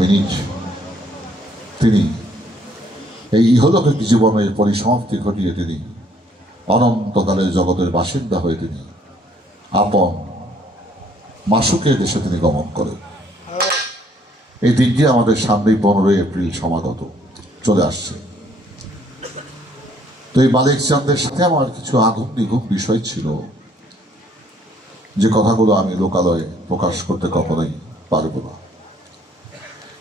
Minute তিনি এই ইহলোকিক জীবনের পরিসমাপ্তি ঘটিয়ে তিনি অনন্তকালের জগতের বাসিন্দা হয়ে তিনি আপন মাসুকের দেশে তিনি গমন করেন। এই দিনটি আমাদের সামনেই 15 এপ্রিল সমাগত চলে আসছে। তো এই মালিক চাঁদের সাথে আমার কিছু আগুন নিগুম বিষয় ছিল, যে কথাগুলো আমি লোকালয়ে প্রকাশ করতে কখনোই পারব না।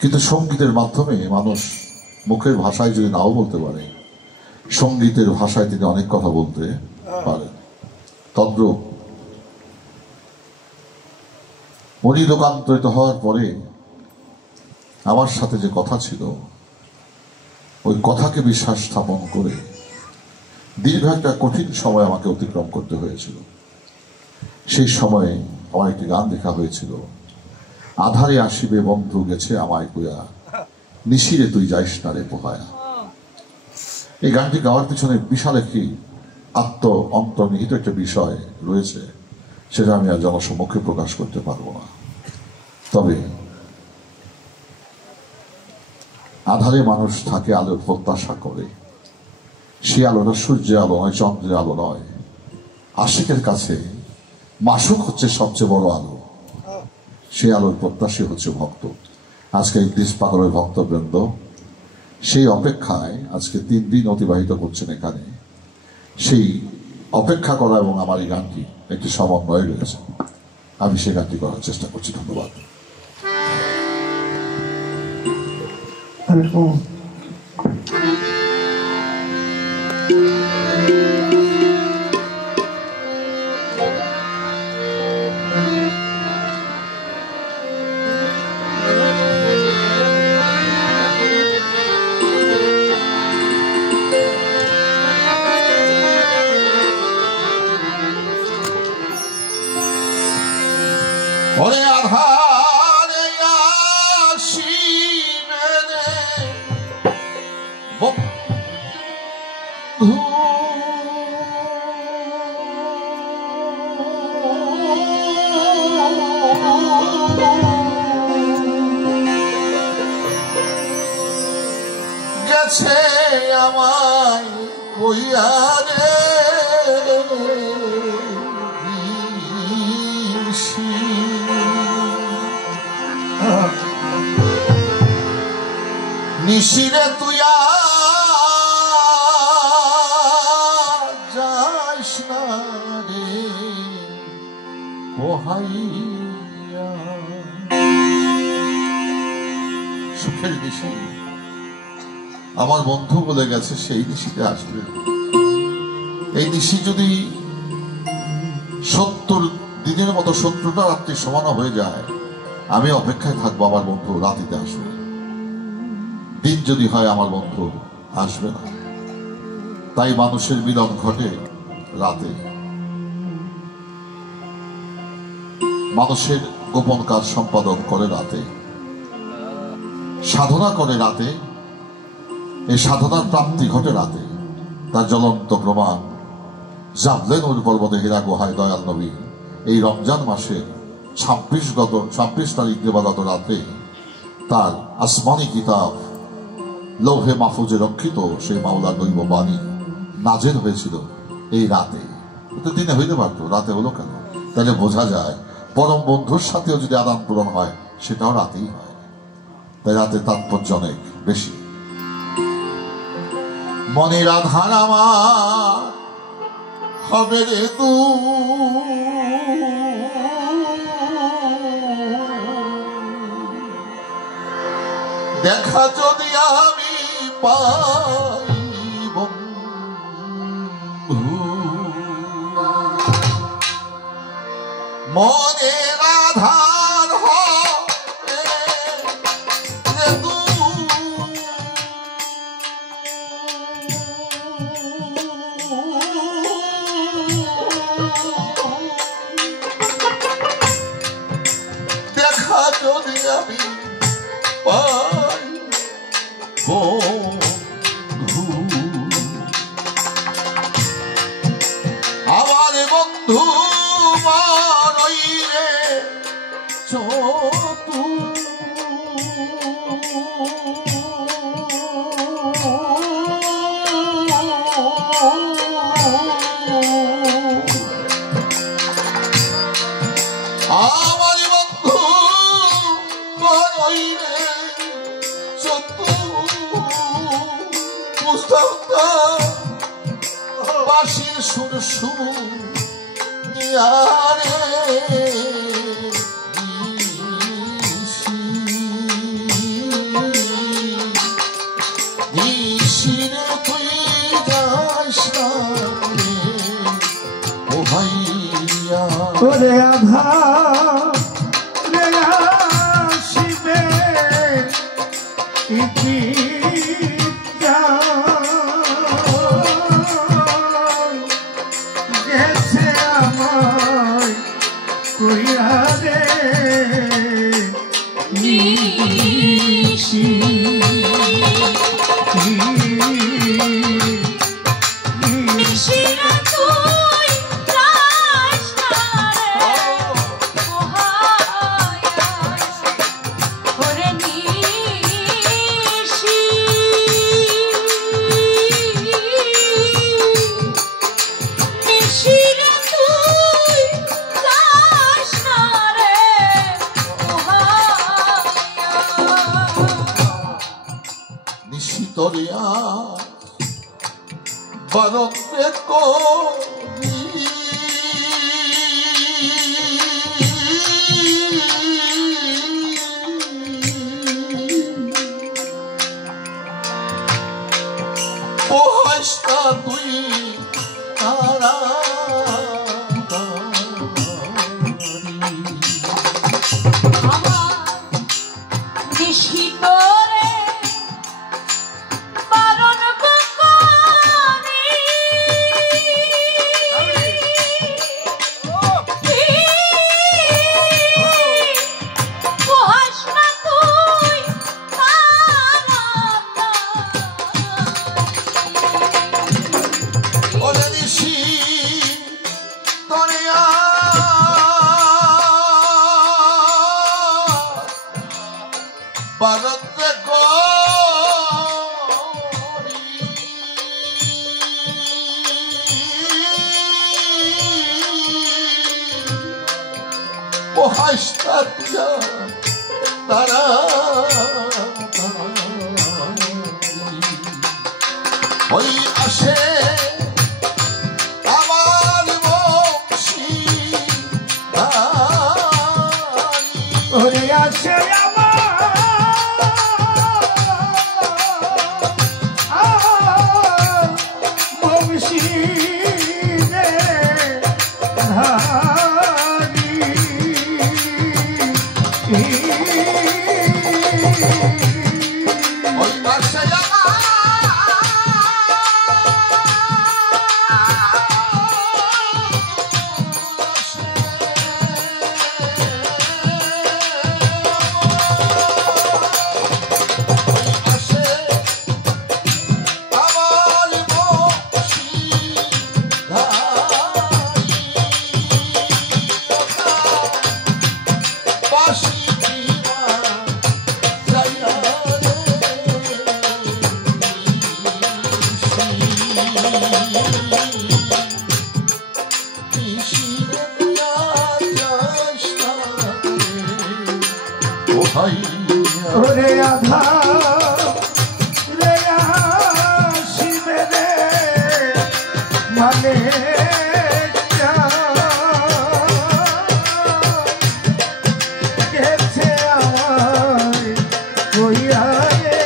কিন্তু সঙ্গীতের মাধ্যমে মানুষ মুখের ভাষায় যদি নাও বলতে পারে, সঙ্গীতের ভাষায় তিনি অনেক কথা বলতে পারেন। তদ্রূপ উনি লোকান্তরিত হওয়ার পরে আমার সাথে যে কথা ছিল, ওই কথাকে বিশ্বাস স্থাপন করে দীর্ঘ একটা কঠিন সময় আমাকে অতিক্রম করতে হয়েছিল। সেই সময়ে আমার একটি গান লেখা হয়েছিল, আধারে আসিবে বন্ধু গেছে আমায় কইয়া, নিশিরে তুই যাইস না রে পোহায়া। এই গানটি গাওয়ার পিছনে বিশাল একটি অন্তর্নিহিত একটা বিষয় রয়েছে, সেটা আমি আর জনসম্মুখে প্রকাশ করতে পারবো না। তবে আধারে মানুষ থাকে, আলোর প্রত্যাশা করে। সে আলোটা সূর্যের আলো নয়, চন্দ্রের আলো নয়। আশিকের কাছে মাসুক হচ্ছে সবচেয়ে বড় আলো, সেই আলোর প্রত্যাশী হচ্ছে ভক্ত। আজকে ইবলিস পাগলের ভক্তবৃন্দ সেই অপেক্ষায় আজকে 3 দিন অতিবাহিত করছেন এখানে। সেই অপেক্ষা করা এবং আমার এই গানটি একটি সমন্বয় রয়েছে। আমি সেই গানটি করার চেষ্টা করছি। ধন্যবাদ। ওরে আধারে আসিবে রে বন্ধু, গেছে আমায় কইয়া রে নিশিরে তুই যাইস না রে পোহাইয়া। সুখের নিশি আমার বন্ধু বলে গেছে, সেই নিশিতে আসবে। এই নিশি যদি 70 দিনের মতো 70টা রাত্রি সমান হয়ে যায়, আমি অপেক্ষায় থাকবো আমার বন্ধু রাতিতে আসবে। দিন যদি হয় আমার বন্ধু আসবে না। তাই মানুষের মিলন ঘটে রাতে, মানুষের গোপন কাজ সম্পাদন করে রাতে, সাধনা করে রাতে, এই সাধনার প্রাপ্তি ঘটে রাতে। তার জ্বলন্ত প্রমাণ জাবলেন ওর পর্বতে হীরা গুহায় দয়াল নবী এই রমজান মাসের 26 তারিখ দিবাগত রাতে তার আসমানি কিতাব লৌহে মাহফুজে রক্ষিত সেই মাওলার দৈব বাণী নাজেল হয়েছিল এই রাতে। তো দিনে হইতে পারতো, রাতে হলো কেন? তাহলে বোঝা যায় পরম বন্ধুর সাথেও যদি আদান প্রদান হয়, সেটাও রাতেই হয়। তাই রাতে তাৎপর্য অনেক বেশি। মনের আধার আমার হবে রে তু, দেখা যদি আমি পাই বন্ধু, মনের আধার হবে রে তু, দেখা যদি আমি পাই বন্ধু, আমার বন্ধু বড়ই রে চতুর, আমার বন্ধু বইরে সত্য মুস্তাফা বাঁশির সুর সুর নিয়ারে নিশিরে তুই যাস না ও ভাইয়া ওরে আধা রে আসিবে ইতি গেছে আমায় কইয়া রে নিশি নিশিতরিয়া বারণে করি পোহাসটা তুই তারা বারণে করি পোহাসটা তুই তারা ওই আসে আমার বংশী ওরে আসে ওরে আধা রে আসিবে রে মানে গেছে আমায় কইয়া রে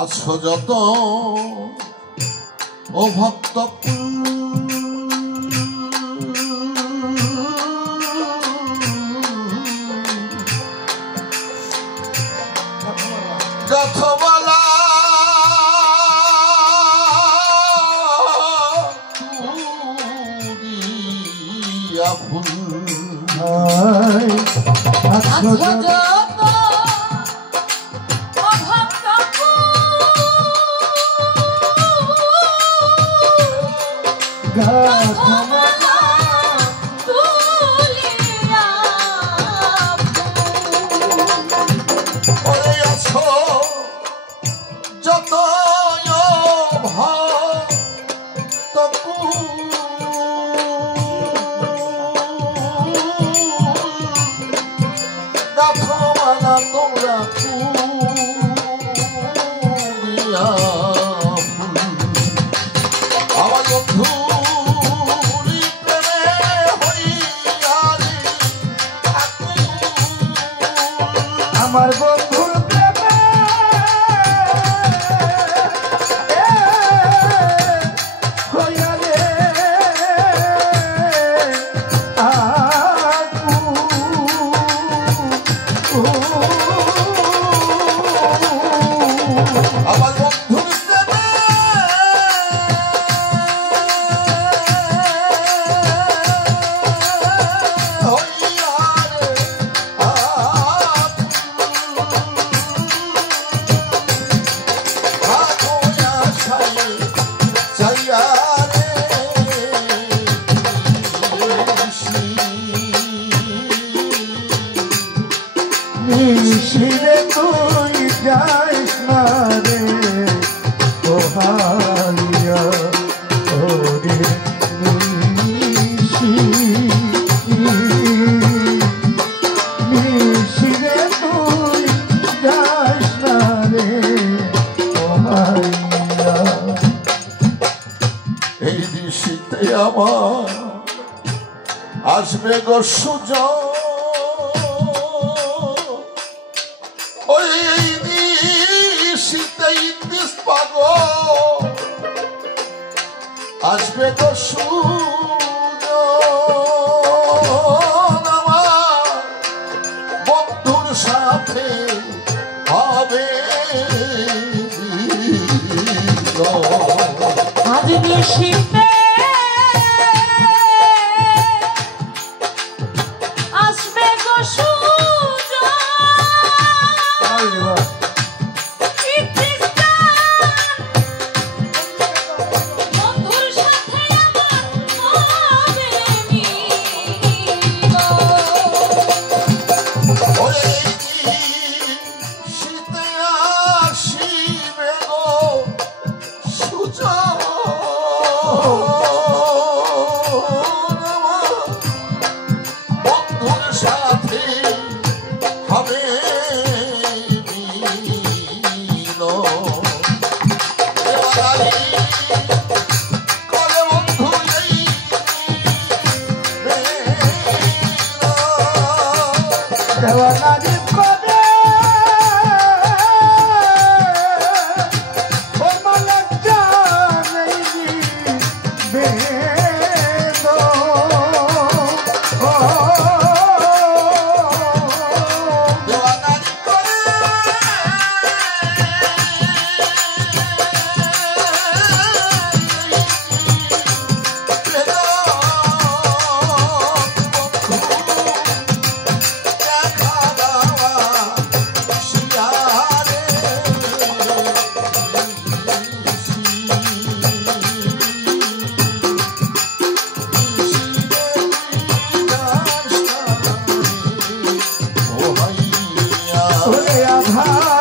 আছো যত ও ভক্ত গাথমালা তুলিয়া ফুল আছো যত গাথমালা তুলিয়া ওরে আছো যত গাথমালা তোমরা তুলিয়া ফুল আমার বন্ধু আমার বন্ধুর প্রেমে হইয়া রে আমার বন্ধুর প্রেমে নিশিরে তুই যাইস না রে ও হারিয়া ওরে নিশিরে তুই যাইস না রে ও হারিয়া এই দিশিতে আমার আসবে গো সুজন ওই দিশিতেই দিস পাগল আসবে গো সুজন আমার বন্ধুর সাথে হবে আজ নিশিতে আসবে গো বন্ধুর সাথে হবে দেওয়ানারি করে ও মালক জানাই বেদ ও দেওয়ানারি করে ওরে আধা